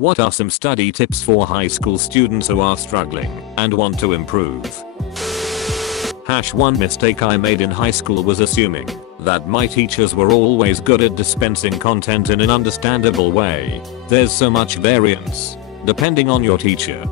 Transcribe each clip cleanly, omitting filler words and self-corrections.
What are some study tips for high school students who are struggling and want to improve? One mistake I made in high school was assuming that my teachers were always good at dispensing content in an understandable way. There's so much variance depending on your teacher.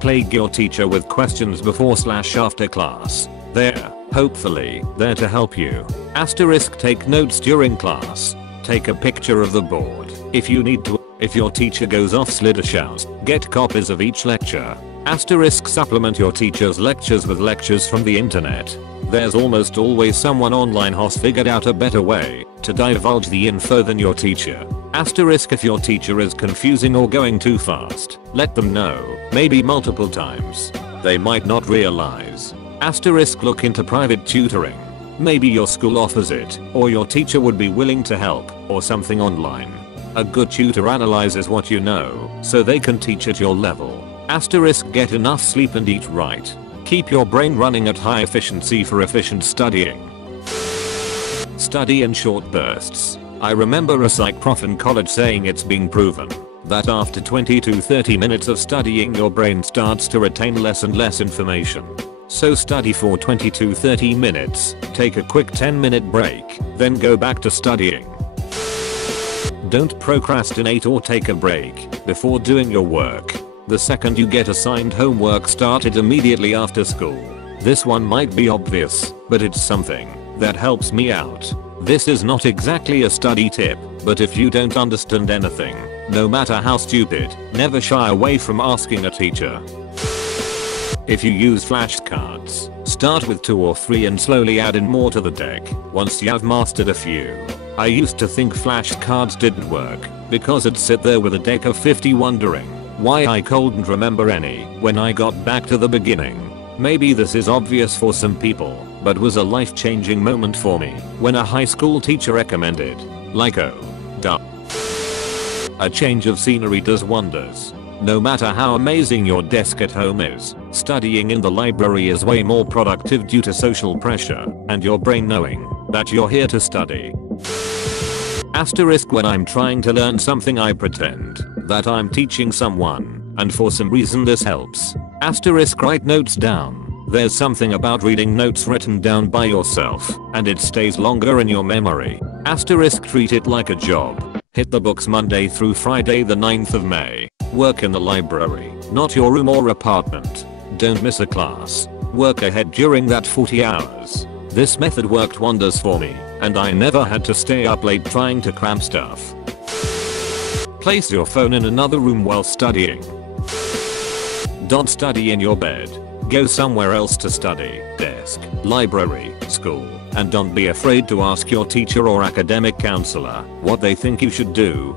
Plague your teacher with questions before/after class. They're hopefully there to help you. Take notes during class. Take a picture of the board if you need to. If your teacher goes off slid shout. Get copies of each lecture. Supplement your teacher's lectures with lectures from the internet. There's almost always someone online who's figured out a better way to divulge the info than your teacher. If your teacher is confusing or going too fast, let them know, maybe multiple times. They might not realize. Look into private tutoring. Maybe your school offers it, or your teacher would be willing to help, or something online. A good tutor analyzes what you know, so they can teach at your level. Get enough sleep and eat right. Keep your brain running at high efficiency for efficient studying. Study in short bursts. I remember a psych prof in college saying it's been proven that after 20 to 30 minutes of studying your brain starts to retain less and less information. So study for 20 to 30 minutes, take a quick 10-minute break, then go back to studying. Don't procrastinate or take a break before doing your work. The second you get assigned homework, start it immediately after school. This one might be obvious, but it's something that helps me out. This is not exactly a study tip, but if you don't understand anything, no matter how stupid, never shy away from asking a teacher. If you use flashcards, start with 2 or 3 and slowly add in more to the deck once you have mastered a few. I used to think flashcards didn't work because I'd sit there with a deck of 50 wondering why I couldn't remember any when I got back to the beginning. Maybe this is obvious for some people, but was a life-changing moment for me when a high school teacher recommended, like, oh, duh. A change of scenery does wonders. No matter how amazing your desk at home is, studying in the library is way more productive due to social pressure and your brain knowing that you're here to study. When I'm trying to learn something, I pretend that I'm teaching someone, and for some reason this helps. Write notes down. There's something about reading notes written down by yourself, and it stays longer in your memory. Treat it like a job. Hit the books Monday through Friday the 9th of May. Work in the library, not your room or apartment. Don't miss a class. Work ahead during that 40 hours. This method worked wonders for me, and I never had to stay up late trying to cram stuff. Place your phone in another room while studying. Don't study in your bed. Go somewhere else to study. Desk, library, school, and don't be afraid to ask your teacher or academic counselor what they think you should do.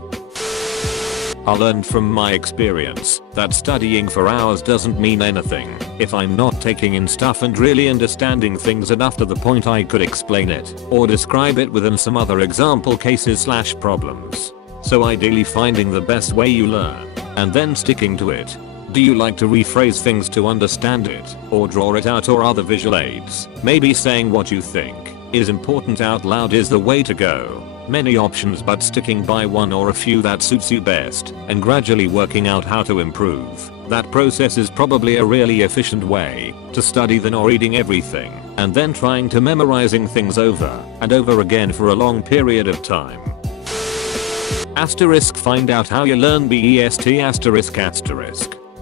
I learned from my experience that studying for hours doesn't mean anything if I'm not taking in stuff and really understanding things enough to the point I could explain it or describe it within some other example cases/problems. So ideally finding the best way you learn and then sticking to it. Do you like to rephrase things to understand it, or draw it out, or other visual aids? Maybe saying what you think is important out loud is the way to go. Many options, but sticking by one or a few that suits you best and gradually working out how to improve that process is probably a really efficient way to study than reading everything and then trying to memorizing things over and over again for a long period of time. Find out how you learn best ***.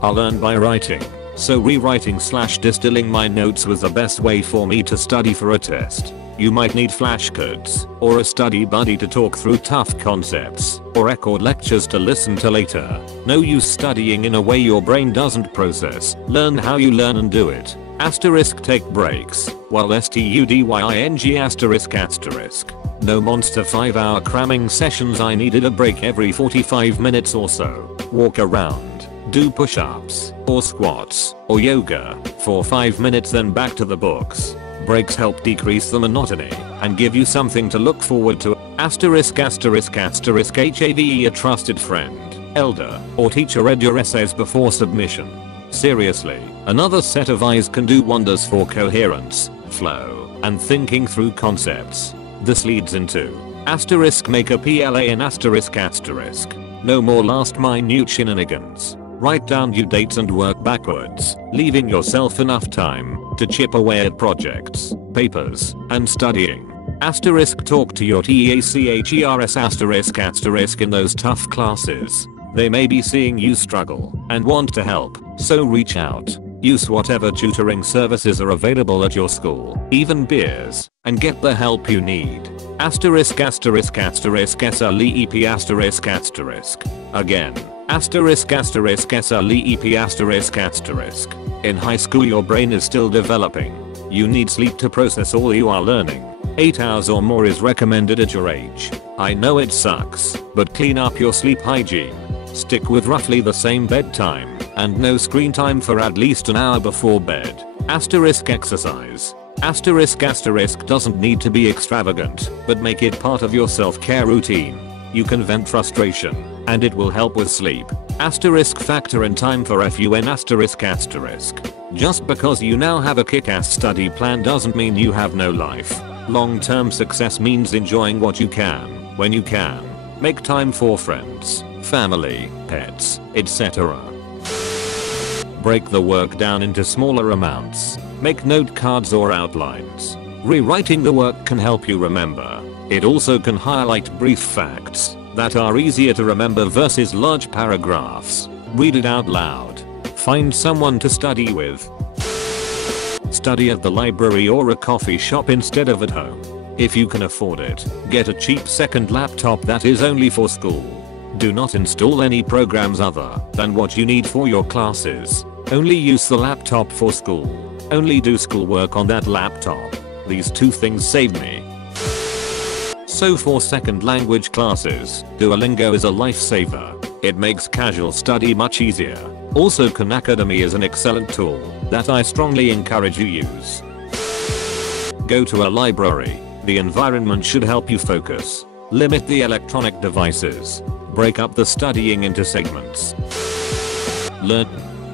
I learn by writing, so rewriting/distilling my notes was the best way for me to study for a test. You might need flashcards or a study buddy to talk through tough concepts or record lectures to listen to later. No use studying in a way your brain doesn't process. Learn how you learn and do it. Take breaks while studying. No monster 5-hour cramming sessions. I needed a break every 45 minutes or so. Walk around, do push-ups or squats or yoga for 5 minutes, then back to the books. Breaks help decrease the monotony and give you something to look forward to. ********************************************************************************************* After your teacher read your elder or teacher read your essays before submission. Seriously, another set of eyes can do wonders for coherence, flow, and thinking through concepts. This leads into ****make a PLA in ****. No more last minute shenanigans. Write down due dates and work backwards, leaving yourself enough time to chip away at projects, papers, and studying. Talk to your TEACHERS *** in those tough classes. They may be seeing you struggle and want to help, so reach out. Use whatever tutoring services are available at your school, even peers, and get the help you need. ****SLEEP***. Again. ****SLEEP***. In high school your brain is still developing. You need sleep to process all you are learning. 8 hours or more is recommended at your age. I know it sucks, but clean up your sleep hygiene. Stick with roughly the same bedtime, and no screen time for at least an hour before bed. Exercise. Doesn't need to be extravagant, but make it part of your self-care routine. You can vent frustration, and it will help with sleep. Factor in time for fun. Just because you now have a kick-ass study plan doesn't mean you have no life. Long-term success means enjoying what you can, when you can. Make time for friends, family, pets, etc. Break the work down into smaller amounts. Make note cards or outlines. Rewriting the work can help you remember. It also can highlight brief facts that are easier to remember versus large paragraphs. Read it out loud. Find someone to study with. Study at the library or a coffee shop instead of at home. If you can afford it, get a cheap second laptop that is only for school. Do not install any programs other than what you need for your classes. Only use the laptop for school. Only do schoolwork on that laptop. These two things saved me. So for second language classes, Duolingo is a lifesaver. It makes casual study much easier. Also Khan Academy is an excellent tool that I strongly encourage you use. Go to a library. The environment should help you focus. Limit the electronic devices. Break up the studying into segments. Learn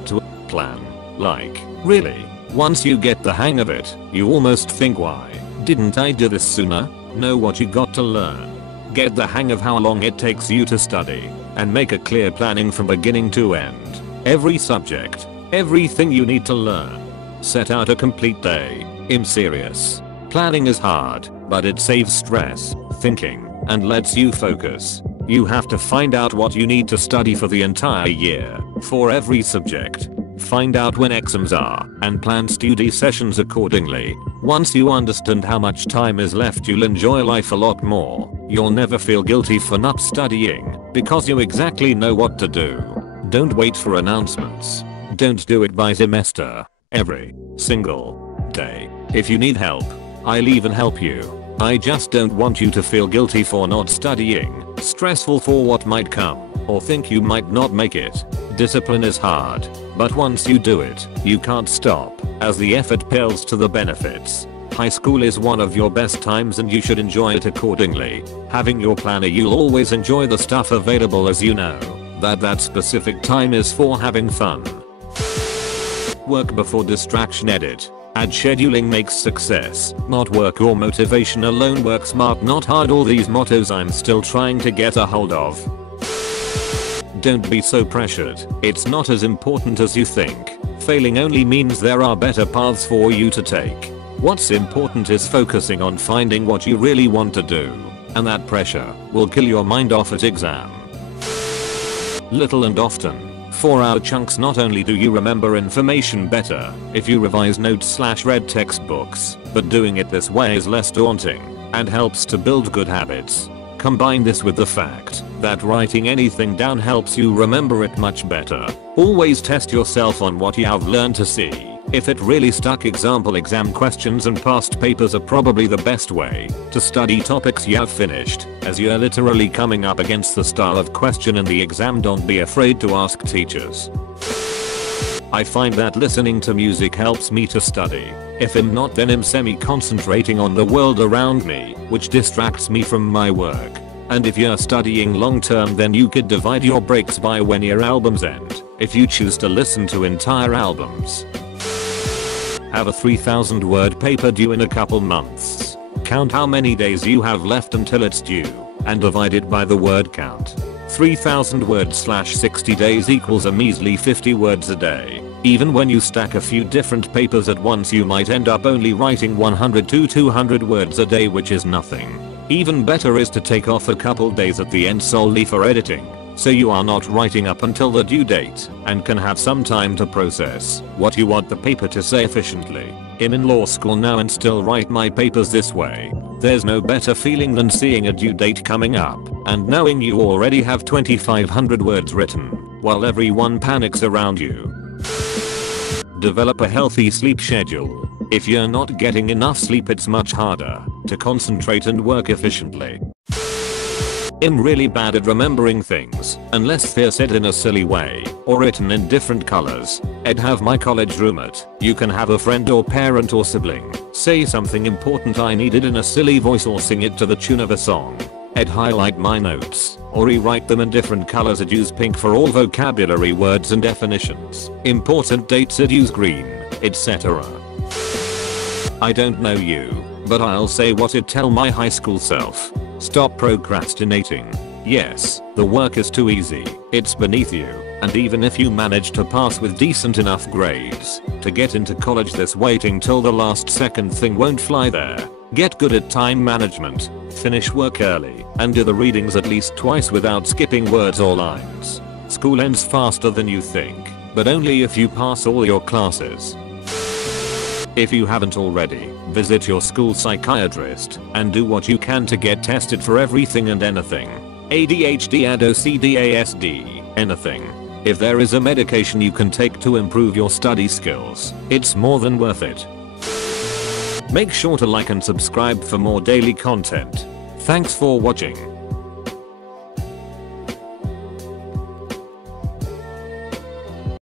to plan. Like, really. Once you get the hang of it, you almost think, why didn't I do this sooner? Know what you got to learn. Get the hang of how long it takes you to study, and make a clear planning from beginning to end. Every subject, everything you need to learn. Set out a complete day. I'm serious. Planning is hard, but it saves stress, thinking, and lets you focus. You have to find out what you need to study for the entire year, for every subject. Find out when exams are, and plan study sessions accordingly. Once you understand how much time is left, you'll enjoy life a lot more. You'll never feel guilty for not studying, because you exactly know what to do. Don't wait for announcements. Don't do it by semester. Every single day. If you need help, I'll even help you. I just don't want you to feel guilty for not studying, stressful for what might come, or think you might not make it. Discipline is hard, but once you do it, you can't stop, as the effort pales to the benefits. High school is one of your best times and you should enjoy it accordingly. Having your planner, you'll always enjoy the stuff available, as you know that specific time is for having fun. Work before distraction. Edit. Add scheduling makes success, not work or motivation alone. Work smart, not hard. All these mottos I'm still trying to get a hold of. Don't be so pressured. It's not as important as you think. Failing only means there are better paths for you to take. What's important is focusing on finding what you really want to do. And that pressure will kill your mind off at exam. Little and often. 4-hour chunks. Not only do you remember information better if you revise notes/read textbooks, but doing it this way is less daunting and helps to build good habits. Combine this with the fact that writing anything down helps you remember it much better. Always test yourself on what you have learned to see if it really stuck. Exam questions and past papers are probably the best way to study topics you have finished, as you're literally coming up against the style of question in the exam. Don't be afraid to ask teachers. I find that listening to music helps me to study. If I'm not, then I'm semi-concentrating on the world around me, which distracts me from my work. And if you're studying long term, then you could divide your breaks by when your albums end, if you choose to listen to entire albums. Have a 3,000 word paper due in a couple months. Count how many days you have left until it's due, and divide it by the word count. 3000 words/60 days equals a measly 50 words a day. Even when you stack a few different papers at once, you might end up only writing 100 to 200 words a day, which is nothing. Even better is to take off a couple days at the end solely for editing, so you are not writing up until the due date and can have some time to process what you want the paper to say efficiently. I'm in law school now and still write my papers this way. There's no better feeling than seeing a due date coming up and knowing you already have 2500 words written while everyone panics around you. Develop a healthy sleep schedule. If you're not getting enough sleep, it's much harder to concentrate and work efficiently. I'm really bad at remembering things unless they're said in a silly way or written in different colors. I'd have my college roommate, you can have a friend or parent or sibling, say something important I needed in a silly voice or sing it to the tune of a song. I'd highlight my notes or rewrite them in different colors. I'd use pink for all vocabulary words and definitions. Important dates I'd use green, etc. I don't know you, but I'll say what I'd tell my high school self. Stop procrastinating. Yes, the work is too easy, it's beneath you, and even if you manage to pass with decent enough grades to get into college, this waiting till the last second thing won't fly there. Get good at time management, finish work early, and do the readings at least twice without skipping words or lines. School ends faster than you think, but only if you pass all your classes. If you haven't already, visit your school psychiatrist and do what you can to get tested for everything and anything. ADHD and OCD, anything. If there is a medication you can take to improve your study skills, it's more than worth it. Make sure to like and subscribe for more daily content. Thanks for watching.